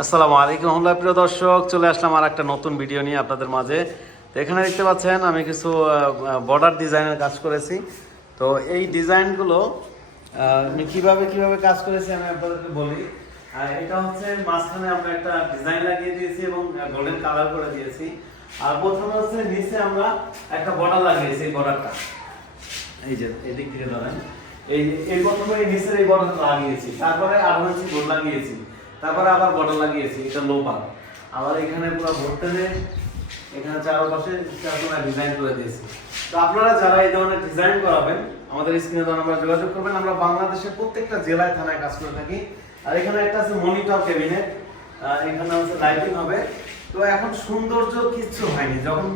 আসসালামু আলাইকুম রহমতুল্লাহ, প্রিয় দর্শক, চলে আসলাম আর একটা নতুন ভিডিও নিয়ে আপনাদের মাঝে। তো এখানে দেখতে পাচ্ছেন, আমি কিছু বর্ডার ডিজাইনের কাজ করেছি। তো এই ডিজাইনগুলো আমি কীভাবে কীভাবে কাজ করেছি আমি আপনাদেরকে বলি। আর এটা হচ্ছে, মাঝখানে আমরা একটা ডিজাইন লাগিয়ে দিয়েছি এবং গোল্ডেন কালার করে দিয়েছি। আর প্রথমে হচ্ছে, নিচে আমরা একটা বর্ডার লাগিয়েছি বর্ডারটা এই যে, এদিক থেকে ধরেন। এই এই প্রথমে নিচের এই বর্ডার লাগিয়েছি। তারপরে আরও হচ্ছে গোল লাগিয়েছি। তারপরে আবার বর্ডার লাগিয়েছি, এটা লো পার আবার এখানে পুরো ভর্তে যে এখানে চারপাশে চারপাশে ডিজাইন করে দিয়েছি। তো আপনারা যারা এই ধরনের ডিজাইন করাবেন, আমাদের স্ক্রিনে তো আমরা যোগাযোগ করবেন। আমরা বাংলাদেশের প্রত্যেকটা জেলায় থানায় কাজ করে থাকি। আর এখানে একটা আছে মনিটর ক্যাবিনেট এখানে হচ্ছে লাইটিং হবে। তো এখন সৌন্দর্য কিচ্ছু হয়নি। যখন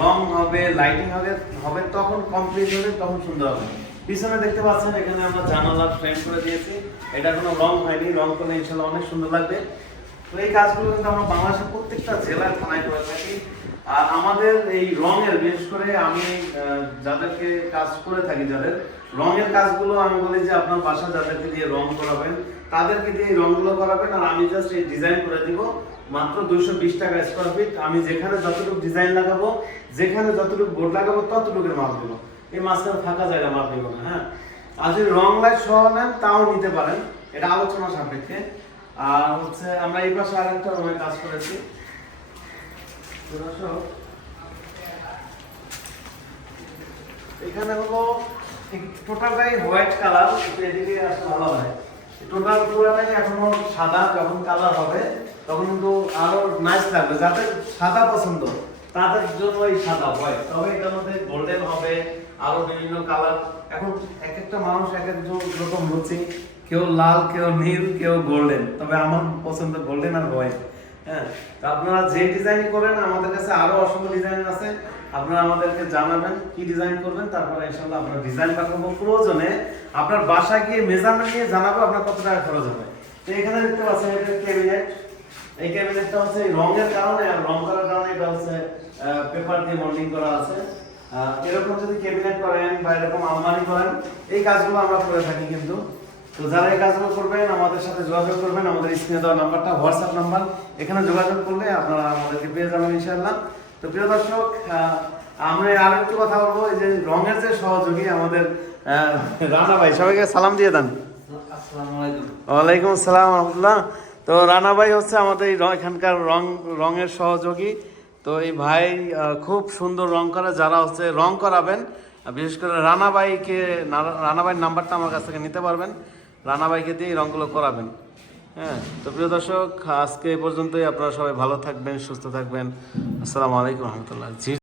রং হবে লাইটিং হবে হবে, তখন কমপ্লিট হবে, তখন সুন্দর হবে। পিছনে দেখতে পাচ্ছেন, এখানে আমরা জানালা ফ্রেম করে দিয়েছি। এটা কোনো রং হয়নি, রং করলে ইনশাল্লাহ অনেক সুন্দর লাগবে। তো এই কাজগুলো কিন্তু আমরা বাংলাদেশের প্রত্যেকটা জেলায় থানায় করে থাকি। আর আমাদের এই রঙের, বিশেষ করে আমি যাদেরকে কাজ করে থাকি, যাদের রঙের কাজগুলো আমি বলি যে আপনার বাসা যাদেরকে দিয়ে রং করাবেন, তাদেরকে দিয়ে এই রংগুলো করাবেন, আর আমি জাস্ট এই ডিজাইন করে দিব। মাত্র দুইশো বিশ টাকা স্কোয়ার ফিট আমি যেখানে যতটুকু ডিজাইন লাগাবো, যেখানে যতটুকু বোর্ড লাগাবো, ততটুকুর মাপ দেবো। এই মাঝখানে ফাঁকা জায়গা মাপ দেবো না হ্যাঁ? আর যদি রং লাইট সহ নেন, তাও নিতে পারেন। এটা আলোচনা সাপেক্ষে। আর হচ্ছে আমরা এই পাশে আরেকটা রুমে কাজ করেছি। এখানে হলো টোটালটাই হোয়াইট কালার এদিকে ভালো হয়। টোটাল পুরোটাই এখনও সাদা, যখন কালার হবে, তখন কিন্তু আরও নাইস লাগবে যাদের সাদা পছন্দ। তাদের জন্য এই সাদা হোয়াইট তবে এটার মধ্যে গোল্ডেন হবে আরও বিভিন্ন কালার এখন এক একটা মানুষ এক এক রকম রুচি কেউ লাল, কেউ নীল, কেউ গোল্ডেন তবে আমার পছন্দ গোল্ডেন আর হোয়াইট হ্যাঁ আপনারা যে ডিজাইন করেন, আমাদের কাছে আরও অসংখ্য ডিজাইন আছে। আপনারা আমাদেরকে জানাবেন, কি ডিজাইন করবেন, তারপরে ইনশাআল্লাহ আমরা ডিজাইন পাঠাবো প্রয়োজনে আপনার গিয়ে মেজারমেন্ট নিয়ে জানাব আপনার কত টাকা খরচ হবে। তো এখানে দেখতে পাচ্ছেন, এটা ক্যাবিনেট এই ক্যাবিনেটটা হচ্ছে রঙের কারণে, আর রং করার কারণে এটা হচ্ছে পেপার দিয়ে মোল্ডিং করা আছে। এরকম যদি ক্যাবিনেট করেন বা এরকম আলমারি করেন এই কাজগুলো আমরা করে থাকি কিন্তু। তো যারা এই কাজগুলো করবেন আমাদের সাথে যোগাযোগ করবেন আমাদের স্ক্রিনে দেওয়া নাম্বারটা হোয়াটসঅ্যাপ নাম্বার এখানে যোগাযোগ করলে আপনারা আমাদেরকে পেয়ে যাবেন ইনশাআল্লাহ। তো প্রিয় দর্শক আমরা আর একটু কথা বলব এই যে রঙের যে সহযোগী আমাদের রানা ভাই সবাইকে সালাম দিয়ে দেন। ওয়ালাইকুম আসসালাম রহমতুল্লাহ। তো রানা ভাই হচ্ছে আমাদের এখানকার রং রঙের সহযোগী। তো এই ভাই খুব সুন্দর রং করা, যারা হচ্ছে রং করাবেন বিশেষ করে রানা ভাইকে না- রানা ভাইয়ের নাম্বারটা আমার কাছ থেকে নিতে পারবেন, রানাবাইকে দিয়ে এই রঙগুলো করাবেন। হ্যাঁ তো প্রিয় দর্শক, আজকে এই পর্যন্তই, আপনারা সবাই ভালো থাকবেন, সুস্থ থাকবেন। আসসালামু আলাইকুম রহমতুল্লাহ। জি